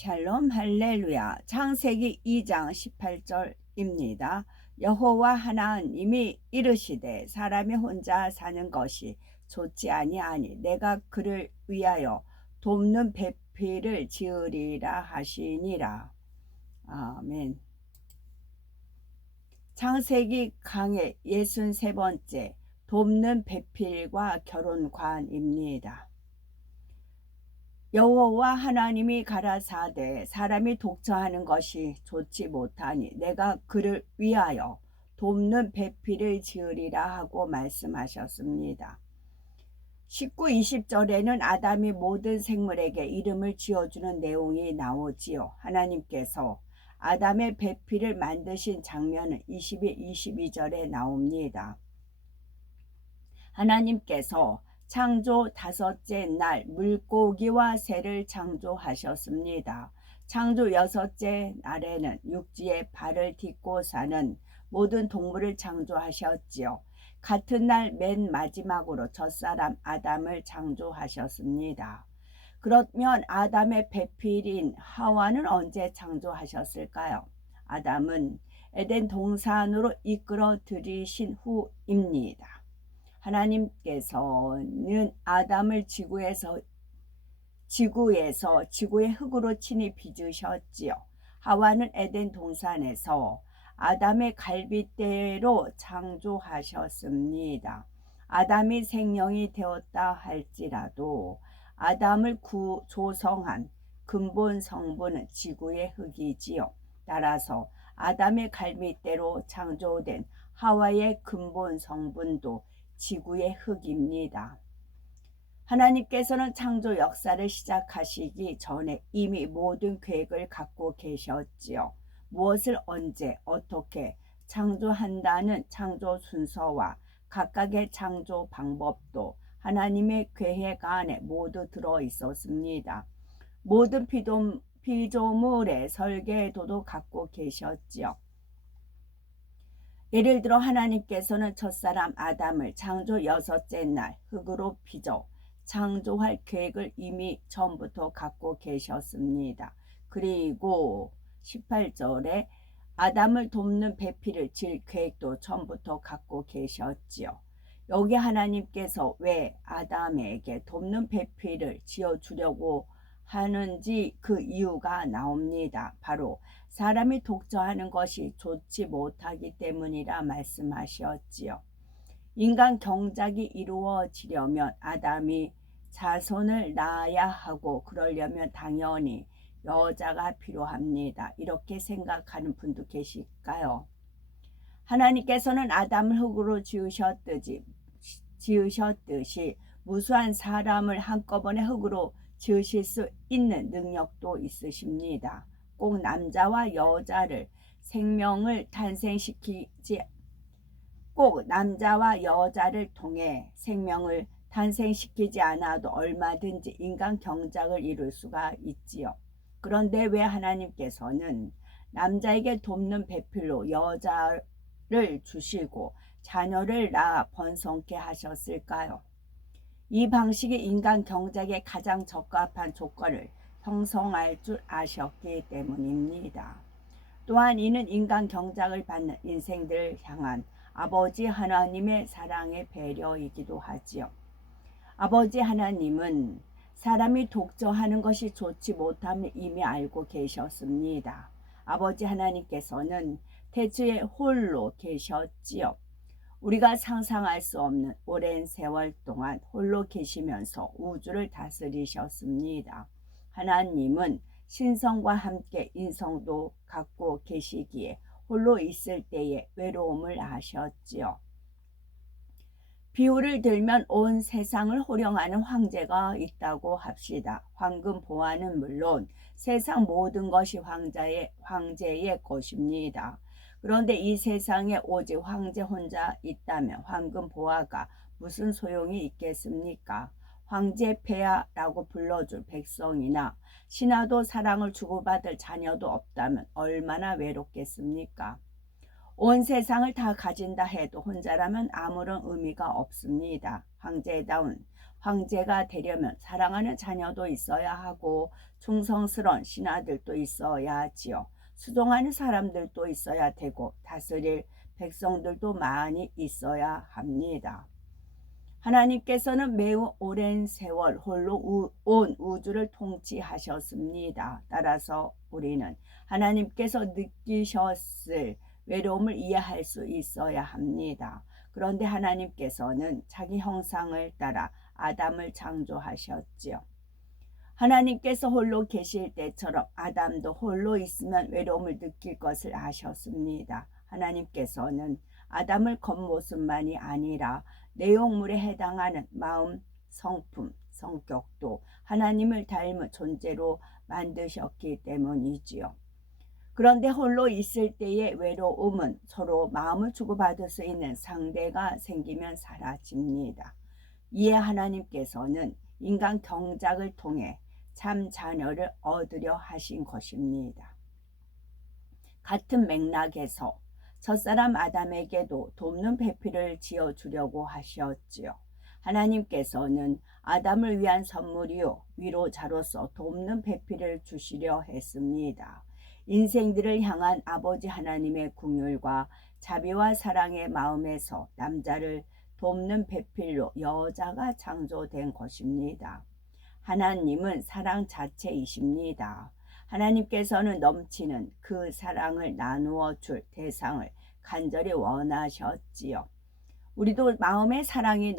샬롬 할렐루야. 창세기 2장 18절입니다. 여호와 하나님이 이르시되 사람이 혼자 사는 것이 좋지 아니하니 내가 그를 위하여 돕는 배필을 지으리라 하시니라. 아멘. 창세기 강의 63번째 돕는 배필과 결혼관입니다. 여호와 하나님이 가라사대 사람이 독처하는 것이 좋지 못하니 내가 그를 위하여 돕는 배필을 지으리라 하고 말씀하셨습니다. 19, 20절에는 아담이 모든 생물에게 이름을 지어주는 내용이 나오지요. 하나님께서 아담의 배필을 만드신 장면은 21, 22절에 나옵니다. 하나님께서 창조 다섯째 날 물고기와 새를 창조하셨습니다. 창조 여섯째 날에는 육지에 발을 딛고 사는 모든 동물을 창조하셨지요. 같은 날 맨 마지막으로 첫사람 아담을 창조하셨습니다. 그러면 아담의 배필인 하와는 언제 창조하셨을까요? 아담은 에덴 동산으로 이끌어 들이신 후입니다. 하나님께서는 아담을 지구의 흙으로 친히 빚으셨지요. 하와는 에덴 동산에서 아담의 갈빗대로 창조하셨습니다. 아담이 생명이 되었다 할지라도 아담을 조성한 근본 성분은 지구의 흙이지요. 따라서 아담의 갈빗대로 창조된 하와의 근본 성분도 지구의 흙입니다. 하나님께서는 창조 역사를 시작하시기 전에 이미 모든 계획을 갖고 계셨지요. 무엇을 언제 어떻게 창조한다는 창조 순서와 각각의 창조 방법도 하나님의 계획 안에 모두 들어 있었습니다. 모든 피조물의 설계도도 갖고 계셨지요. 예를 들어 하나님께서는 첫사람 아담을 창조 여섯째 날 흙으로 빚어 창조할 계획을 이미 처음부터 갖고 계셨습니다. 그리고 18절에 아담을 돕는 배필을 질 계획도 처음부터 갖고 계셨지요. 여기 하나님께서 왜 아담에게 돕는 배필을 지어주려고 하는지 그 이유가 나옵니다. 바로 사람이 독처하는 것이 좋지 못하기 때문이라 말씀하셨지요. 인간 경작이 이루어지려면 아담이 자손을 낳아야 하고 그러려면 당연히 여자가 필요합니다. 이렇게 생각하는 분도 계실까요? 하나님께서는 아담을 흙으로 지으셨듯이 무수한 사람을 한꺼번에 흙으로 지으실 수 있는 능력도 있으십니다. 꼭 남자와 여자를 통해 생명을 탄생시키지 않아도 얼마든지 인간 경작을 이룰 수가 있지요. 그런데 왜 하나님께서는 남자에게 돕는 배필로 여자를 주시고 자녀를 낳아 번성케 하셨을까요? 이 방식이 인간 경작에 가장 적합한 조건을 형성할 줄 아셨기 때문입니다. 또한 이는 인간 경작을 받는 인생들을 향한 아버지 하나님의 사랑의 배려이기도 하지요. 아버지 하나님은 사람이 독처하는 것이 좋지 못함을 이미 알고 계셨습니다. 아버지 하나님께서는 태초에 홀로 계셨지요. 우리가 상상할 수 없는 오랜 세월 동안 홀로 계시면서 우주를 다스리셨습니다. 하나님은 신성과 함께 인성도 갖고 계시기에 홀로 있을 때의 외로움을 아셨지요. 비유를 들면 온 세상을 호령하는 황제가 있다고 합시다. 황금 보화는 물론 세상 모든 것이 황제의 것입니다. 그런데 이 세상에 오직 황제 혼자 있다면 황금 보화가 무슨 소용이 있겠습니까? 황제 폐하라고 불러줄 백성이나 신하도 사랑을 주고받을 자녀도 없다면 얼마나 외롭겠습니까? 온 세상을 다 가진다 해도 혼자라면 아무런 의미가 없습니다. 황제다운 황제가 되려면 사랑하는 자녀도 있어야 하고 충성스러운 신하들도 있어야 하지요. 수종하는 사람들도 있어야 되고 다스릴 백성들도 많이 있어야 합니다. 하나님께서는 매우 오랜 세월 홀로 온 우주를 통치하셨습니다. 따라서 우리는 하나님께서 느끼셨을 외로움을 이해할 수 있어야 합니다. 그런데 하나님께서는 자기 형상을 따라 아담을 창조하셨지요. 하나님께서 홀로 계실 때처럼 아담도 홀로 있으면 외로움을 느낄 것을 아셨습니다. 하나님께서는 아담을 겉모습만이 아니라 내용물에 해당하는 마음, 성품, 성격도 하나님을 닮은 존재로 만드셨기 때문이지요. 그런데 홀로 있을 때의 외로움은 서로 마음을 주고받을 수 있는 상대가 생기면 사라집니다. 이에 하나님께서는 인간 경작을 통해 참 자녀를 얻으려 하신 것입니다. 같은 맥락에서 첫사람 아담에게도 돕는 배필을 지어주려고 하셨지요. 하나님께서는 아담을 위한 선물이요 위로자로서 돕는 배필을 주시려 했습니다. 인생들을 향한 아버지 하나님의 긍휼과 자비와 사랑의 마음에서 남자를 돕는 배필로 여자가 창조된 것입니다. 하나님은 사랑 자체이십니다. 하나님께서는 넘치는 그 사랑을 나누어 줄 대상을 간절히 원하셨지요. 우리도 마음의 사랑이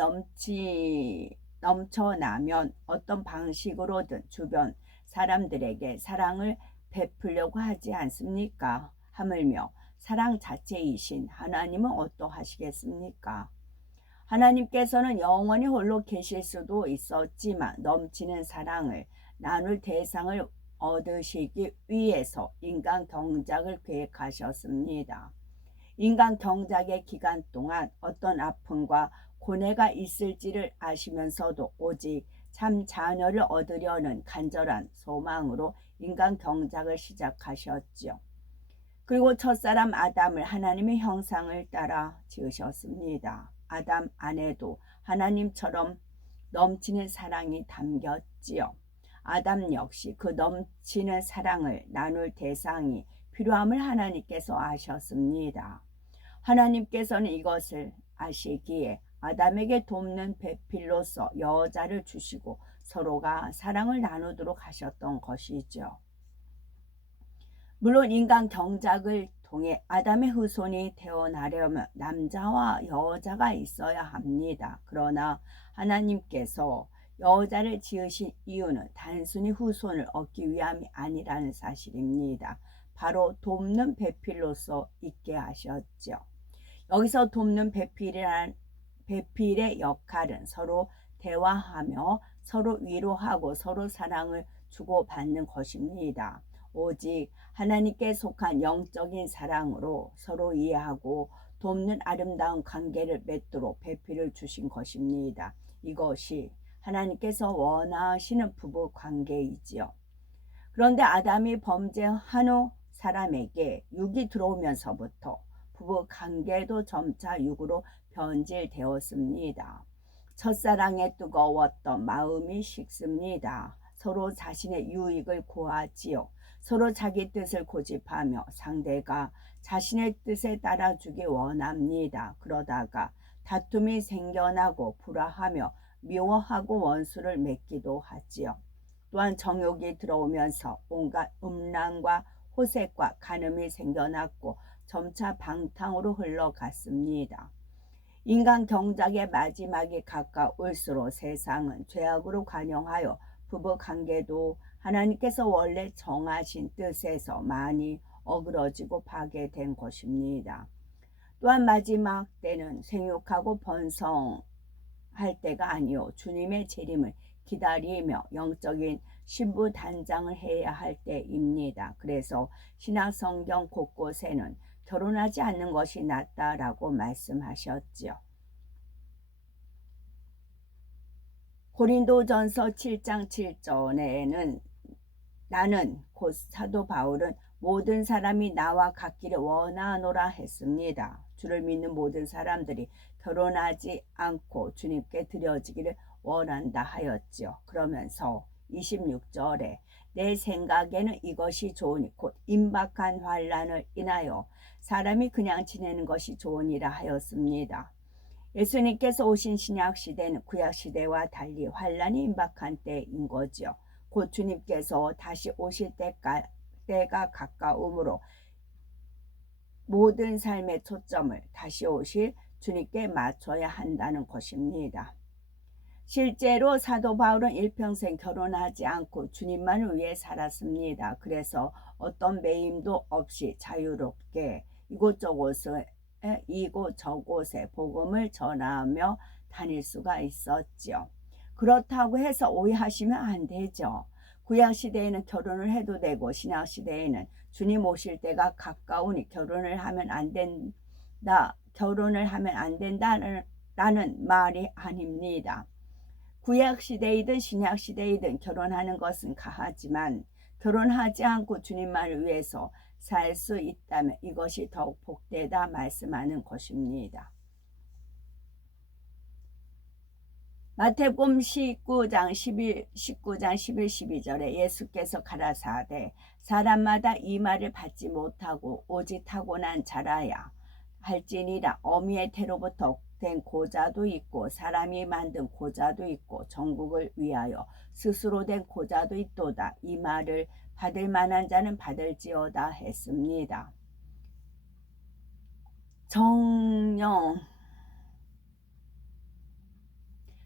넘쳐나면 어떤 방식으로든 주변 사람들에게 사랑을 베풀려고 하지 않습니까? 하물며 사랑 자체이신 하나님은 어떠하시겠습니까? 하나님께서는 영원히 홀로 계실 수도 있었지만 넘치는 사랑을 나눌 대상을 얻으시기 위해서 인간 경작을 계획하셨습니다. 인간 경작의 기간 동안 어떤 아픔과 고뇌가 있을지를 아시면서도 오직 참 자녀를 얻으려는 간절한 소망으로 인간 경작을 시작하셨지요. 그리고 첫사람 아담을 하나님의 형상을 따라 지으셨습니다. 아담 안에도 하나님처럼 넘치는 사랑이 담겼지요. 아담 역시 그 넘치는 사랑을 나눌 대상이 필요함을 하나님께서 아셨습니다. 하나님께서는 이것을 아시기에 아담에게 돕는 배필로서 여자를 주시고 서로가 사랑을 나누도록 하셨던 것이죠. 물론 인간 경작을 통해 아담의 후손이 태어나려면 남자와 여자가 있어야 합니다. 그러나 하나님께서 여자를 지으신 이유는 단순히 후손을 얻기 위함이 아니라는 사실입니다. 바로 돕는 배필로서 있게 하셨죠. 여기서 돕는 배필의 역할은 서로 대화하며 서로 위로하고 서로 사랑을 주고받는 것입니다. 오직 하나님께 속한 영적인 사랑으로 서로 이해하고 돕는 아름다운 관계를 맺도록 배필을 주신 것입니다. 이것이 하나님께서 원하시는 부부 관계이지요. 그런데 아담이 범죄한 후 사람에게 육이 들어오면서부터 부부 관계도 점차 육으로 변질되었습니다. 첫사랑에 뜨거웠던 마음이 식습니다. 서로 자신의 유익을 구하지요. 서로 자기 뜻을 고집하며 상대가 자신의 뜻에 따라주기 원합니다. 그러다가 다툼이 생겨나고 불화하며 미워하고 원수를 맺기도 하지요. 또한 정욕이 들어오면서 온갖 음란과 호색과 간음이 생겨났고 점차 방탕으로 흘러갔습니다. 인간 경작의 마지막이 가까울수록 세상은 죄악으로 관영하여 부부 관계도 하나님께서 원래 정하신 뜻에서 많이 어그러지고 파괴된 것입니다. 또한 마지막 때는 생육하고 번성할 때가 아니요 주님의 재림을 기다리며 영적인 신부 단장을 해야 할 때입니다. 그래서 신약 성경 곳곳에는 결혼하지 않는 것이 낫다라고 말씀하셨지요. 고린도전서 7장 7절에는 나는 곧 사도 바울은 모든 사람이 나와 같기를 원하노라 했습니다. 주를 믿는 모든 사람들이 결혼하지 않고 주님께 드려지기를 원한다 하였지요. 그러면서 26절에 내 생각에는 이것이 좋으니 곧 임박한 환란을 인하여 사람이 그냥 지내는 것이 좋으니라 하였습니다. 예수님께서 오신 신약 시대는 구약 시대와 달리 환란이 임박한 때인 거죠. 곧 주님께서 다시 오실 때가 가까우므로 모든 삶의 초점을 다시 오실 주님께 맞춰야 한다는 것입니다. 실제로 사도 바울은 일평생 결혼하지 않고 주님만을 위해 살았습니다. 그래서 어떤 매임도 없이 자유롭게 이곳저곳에 복음을 전하며 다닐 수가 있었죠. 그렇다고 해서 오해하시면 안 되죠. 구약시대에는 결혼을 해도 되고 신약시대에는 주님 오실 때가 가까우니 결혼을 하면 안 된다는 말이 아닙니다. 구약시대이든 신약시대이든 결혼하는 것은 가하지만 결혼하지 않고 주님만을 위해서 살 수 있다면 이것이 더욱 복되다 말씀하는 것입니다. 마태복음 19장 11, 12절에 예수께서 가라사대 사람마다 이 말을 받지 못하고 오직 타고난 자라야 할지니라. 어미의 태로부터 된 고자도 있고 사람이 만든 고자도 있고 정국을 위하여 스스로 된 고자도 있도다. 이 말을 받을 만한 자는 받을지어다 했습니다. 정령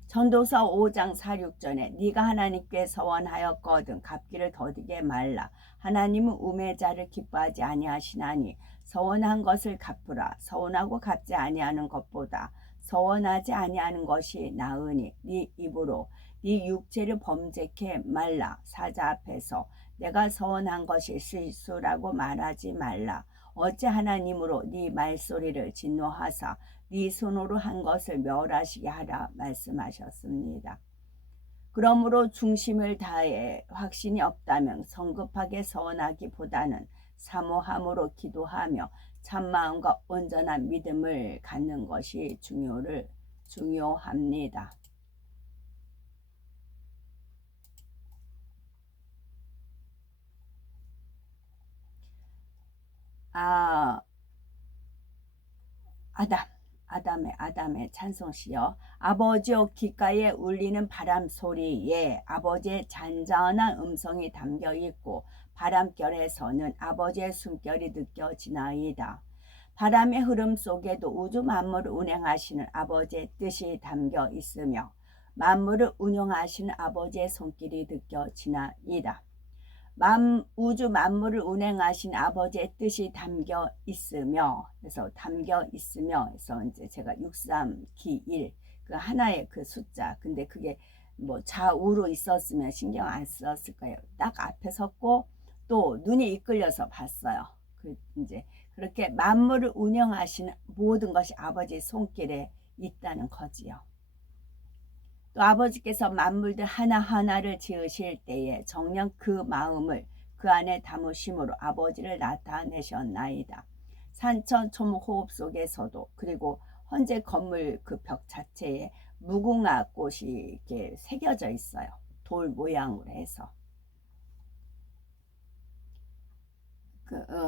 전도서 5장 4,6절에 네가 하나님께 서원하였거든 갚기를 더디게 말라. 하나님은 우매자를 기뻐하지 아니하시나니 서원한 것을 갚으라. 서원하고 갚지 아니하는 것보다 서원하지 아니하는 것이 나으니 네 입으로 네 육체를 범죄케 말라. 사자 앞에서 내가 서원한 것이 실수라고 말하지 말라. 어찌 하나님으로 네 말소리를 진노하사 네 손으로 한 것을 멸하시게 하라 말씀하셨습니다. 그러므로 중심을 다해 확신이 없다면 성급하게 서원하기보다는 사모함으로 기도하며 참마음과 온전한 믿음을 갖는 것이 중요합니다. 아담의 찬송시여. 아버지여 귓가에 울리는 바람 소리에 아버지의 잔잔한 음성이 담겨 있고 바람결에서는 아버지의 숨결이 느껴지나이다. 바람의 흐름 속에도 우주 만물을 운행하시는 아버지의 뜻이 담겨 있으며 만물을 운영하시는 아버지의 손길이 느껴지나이다. 우주 만물을 운행하신 아버지의 뜻이 담겨 있으며 그래서 이제 제가 63기1 그 하나의 그 숫자 근데 그게 뭐 좌우로 있었으면 신경 안 썼을 거예요. 딱 앞에 섰고 또 눈이 이끌려서 봤어요. 이제 그렇게 만물을 운영하시는 모든 것이 아버지의 손길에 있다는 거지요. 또 아버지께서 만물들 하나하나를 지으실 때에 정녕 그 마음을 그 안에 담으심으로 아버지를 나타내셨나이다. 산천초목 호흡 속에서도 그리고 현재 건물 그 벽 자체에 무궁화 꽃이 이렇게 새겨져 있어요. 돌 모양으로 해서.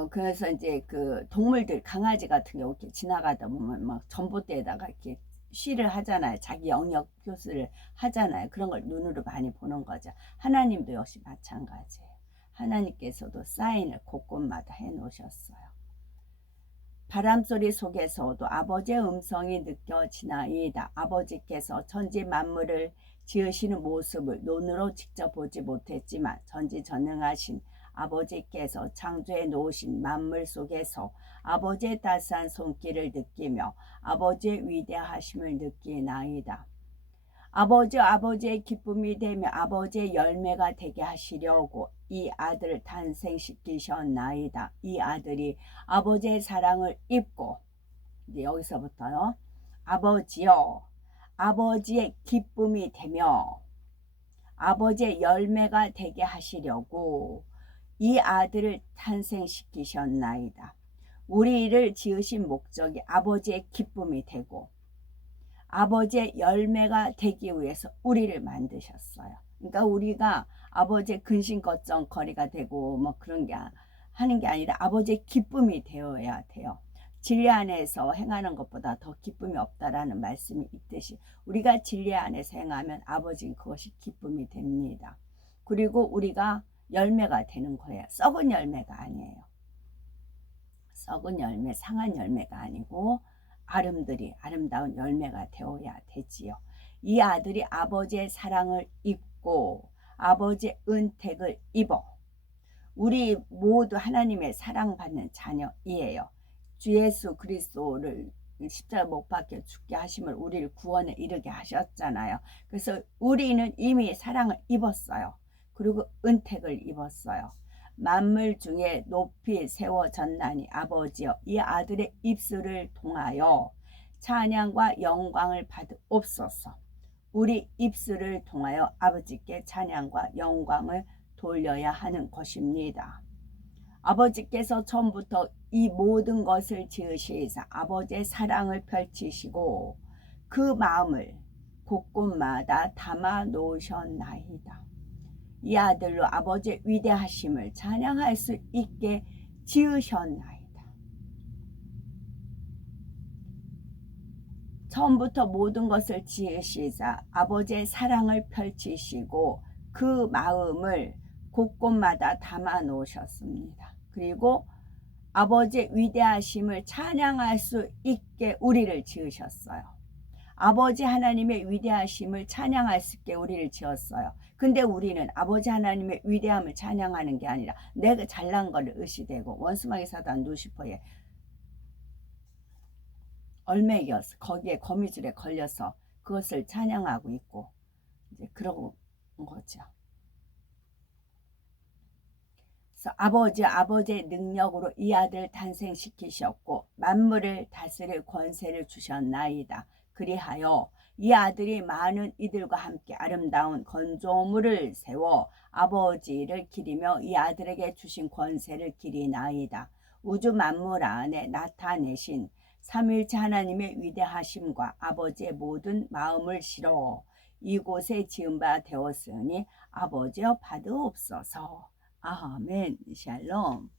그래서 이제 그 동물들 강아지 같은 경우 이렇게 지나가다 보면 막 전봇대에다가 이렇게 쉬를 하잖아요. 자기 영역 표시를 하잖아요. 그런 걸 눈으로 많이 보는 거죠. 하나님도 역시 마찬가지예요. 하나님께서도 사인을 곳곳마다 해 놓으셨어요. 바람소리 속에서도 아버지의 음성이 느껴지나이다. 아버지께서 천지 만물을 지으시는 모습을 눈으로 직접 보지 못했지만 전지전능하신 아버지께서 창조해 놓으신 만물 속에서 아버지의 따스한 손길을 느끼며 아버지의 위대하심을 느끼나이다. 아버지의 기쁨이 되며 아버지의 열매가 되게 하시려고 이 아들을 탄생시키셨나이다. 이 아들이 아버지의 사랑을 입고 이제 여기서부터요. 아버지여 아버지의 기쁨이 되며 아버지의 열매가 되게 하시려고 이 아들을 탄생시키셨나이다. 우리를 지으신 목적이 아버지의 기쁨이 되고 아버지의 열매가 되기 위해서 우리를 만드셨어요. 그러니까 우리가 아버지의 근심걱정거리가 되고 뭐 그런 게 하는 게 아니라 아버지의 기쁨이 되어야 돼요. 진리 안에서 행하는 것보다 더 기쁨이 없다라는 말씀이 있듯이 우리가 진리 안에서 행하면 아버지는 그것이 기쁨이 됩니다. 그리고 우리가 열매가 되는 거예요. 썩은 열매가 아니에요. 썩은 열매, 상한 열매가 아니고 아름다운 열매가 되어야 되지요. 이 아들이 아버지의 사랑을 입고 아버지의 은택을 입어 우리 모두 하나님의 사랑받는 자녀이에요. 주 예수 그리스도를 십자가 못 박혀 죽게 하심을 우리를 구원에 이르게 하셨잖아요. 그래서 우리는 이미 사랑을 입었어요. 그리고 은택을 입었어요. 만물 중에 높이 세워졌나니 아버지여 이 아들의 입술을 통하여 찬양과 영광을 받으옵소서. 우리 입술을 통하여 아버지께 찬양과 영광을 돌려야 하는 것입니다. 아버지께서 처음부터 이 모든 것을 지으시사 아버지의 사랑을 펼치시고 그 마음을 곳곳마다 담아 놓으셨나이다. 이 아들로 아버지의 위대하심을 찬양할 수 있게 지으셨나이다. 처음부터 모든 것을 지으시사 아버지의 사랑을 펼치시고 그 마음을 곳곳마다 담아 놓으셨습니다. 그리고 아버지의 위대하심을 찬양할 수 있게 우리를 지으셨어요. 아버지 하나님의 위대하심을 찬양할 수 있게 우리를 지었어요. 근데 우리는 아버지 하나님의 위대함을 찬양하는 게 아니라 내가 잘난 거를 의시되고 원수마귀 사단 루시퍼의 얼매여서 거기에 거미줄에 걸려서 그것을 찬양하고 있고 이제 그러고 거죠. 그래서 아버지의 능력으로 이 아들을 탄생시키셨고 만물을 다스릴 권세를 주셨나이다. 그리하여 이 아들이 많은 이들과 함께 아름다운 건조물을 세워 아버지를 기리며 이 아들에게 주신 권세를 기리나이다. 우주 만물 안에 나타내신 삼위일체 하나님의 위대하심과 아버지의 모든 마음을 실어 이곳에 지은 바 되었으니 아버지여 받으옵소서. 아멘. 샬롬.